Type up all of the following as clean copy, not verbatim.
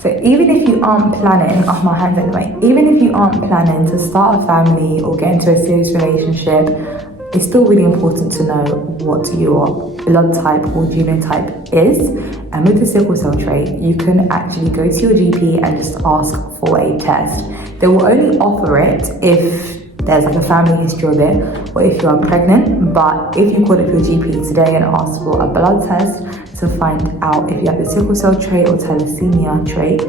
So even if you aren't planning, oh my hands anyway, even if you aren't planning to start a family or get into a serious relationship, it's still really important to know what your blood type or genotype is. And with the sickle cell trait, you can actually go to your GP and just ask for a test. They will only offer it if there's like a family history of it, or if you are pregnant. But if you call up your GP today and ask for a blood test to find out if you have the sickle cell trait or thalassemia trait,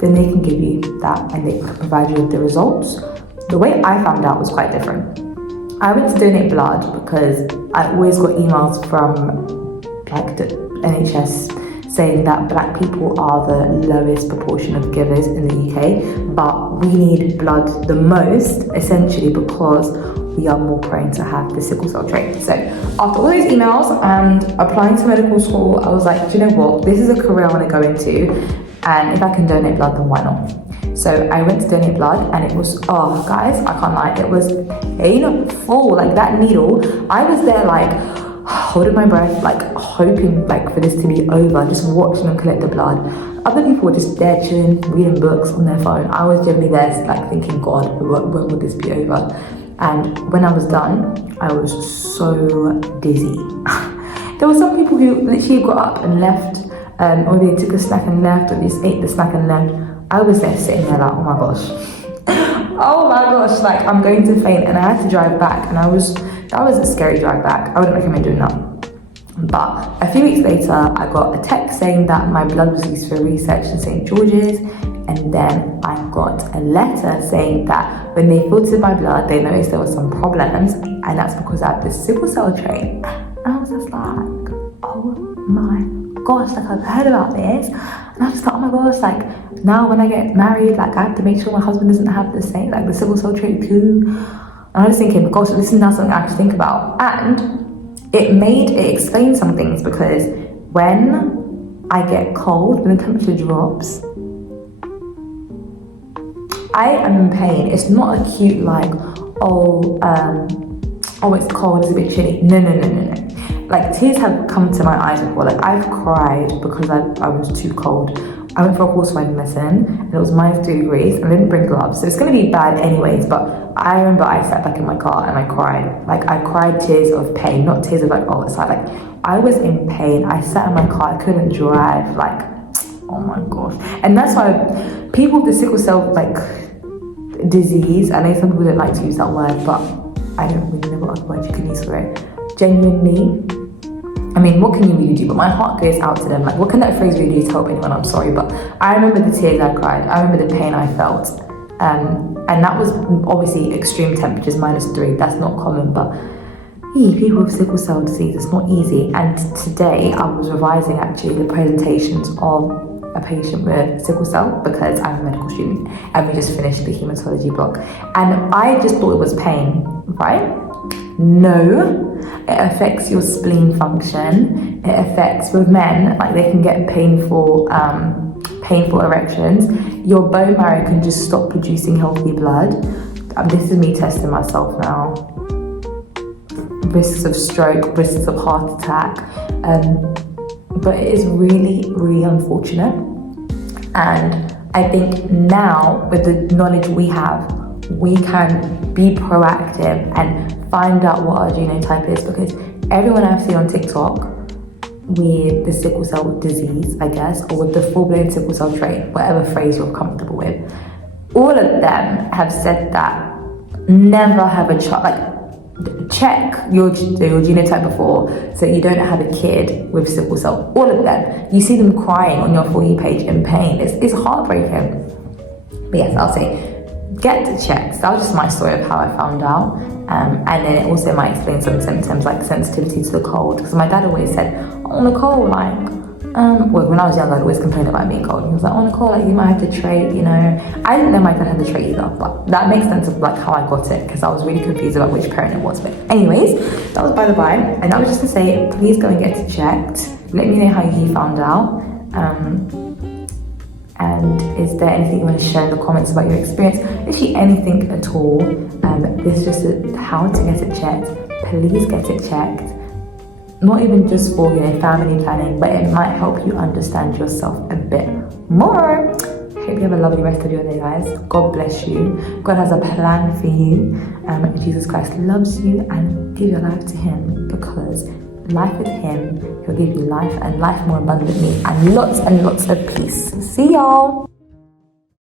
then they can give you that and they can provide you with the results. The way I found out was quite different. I went to donate blood because I always got emails from like the NHS saying that black people are the lowest proportion of givers in the UK, but we need blood the most, essentially because we are more prone to have the sickle cell trait. So after all those emails and applying to medical school, I was like, do you know what? This is a career I want to go into, and if I can donate blood, then why not? So I went to donate blood, and it was, oh guys, I can't lie, it was painful. Like that needle, I was there like holding my breath, like hoping like for this to be over, just watching them collect the blood. Other people were just there chilling, reading books on their phone. I was generally there like thinking, God, when will this be over? And when I was done, I was so dizzy. There were some people who literally got up and left, or they took a snack and left, or they just ate the snack and left. I was there sitting there like, oh my gosh. Oh my gosh, like I'm going to faint, and I had to drive back, and that was a scary drive back. I wouldn't recommend doing that. But a few weeks later, I got a text saying that my blood was used for research in St. George's, and then I got a letter saying that when they filtered my blood, they noticed there were some problems, and that's because I had the sickle cell trait. And I was just like, oh my gosh, like I've heard about this, and I was like, oh my gosh, like now when I get married, like I have to make sure my husband doesn't have the same, like the sickle cell trait too. And I was thinking, gosh, this is not something I have to think about. And it explained some things, because when I get cold, when the temperature drops, I am in pain. It's not acute like, oh it's cold, it's a bit chilly. No. Like tears have come to my eyes before. Like I've cried because I was too cold. I went for a horse riding lesson and it was -3 degrees, and I didn't bring gloves, so it's gonna be bad anyways. But I remember I sat back in my car and I cried. Like I cried tears of pain, not tears of like, oh it's sad. Like I was in pain. I sat in my car, I couldn't drive, like, oh my gosh. And that's why people with the sickle cell like disease, I know some people don't like to use that word, but I don't really know what other word you can use for it. Genuinely, I mean, what can you really do? But my heart goes out to them. Like, what can that phrase really do to help anyone? I'm sorry, but I remember the tears I cried. I remember the pain I felt. And that was obviously extreme temperatures, -3. That's not common, but people with sickle cell disease, it's not easy. And today I was revising actually the presentations of a patient with sickle cell, because I'm a medical student and we just finished the hematology block. And I just thought it was pain, right? No, it affects your spleen function. It affects, with men, like they can get painful erections. Your bone marrow can just stop producing healthy blood. This is me testing myself now. Risks of stroke, risks of heart attack. But it is really, really unfortunate. And I think now, with the knowledge we have, we can be proactive and find out what our genotype is, because everyone I see on TikTok with the sickle cell disease, I guess, or with the full-blown sickle cell trait, whatever phrase you're comfortable with, all of them have said that never have a child, like check your genotype before so you don't have a kid with sickle cell. All of them. You see them crying on your For You page in pain. It's heartbreaking. But yes, I'll say, get the checks. That was just my story of how I found out. And then it also might explain some symptoms like sensitivity to the cold. Because my dad always said, oh Nicole, like, well, when I was young, I'd always complain about being cold. He was like, oh Nicole, like you might have the trait, you know. I didn't know my dad had the trait either, but that makes sense of like how I got it, because I was really confused about which parent it was. But anyways, that was by the by. And I was just to say, please go and get it checked. Let me know how you found out. And is there anything you want to share in the comments about your experience? Actually, anything at all. This is just how to get it checked. Please get it checked. Not even just for family planning, but it might help you understand yourself a bit more. you have a lovely rest of your day, guys. God bless you. God has a plan for you. Jesus Christ loves you, and give your life to him, because life with him, he'll give you life and life more abundantly and lots of peace. See y'all.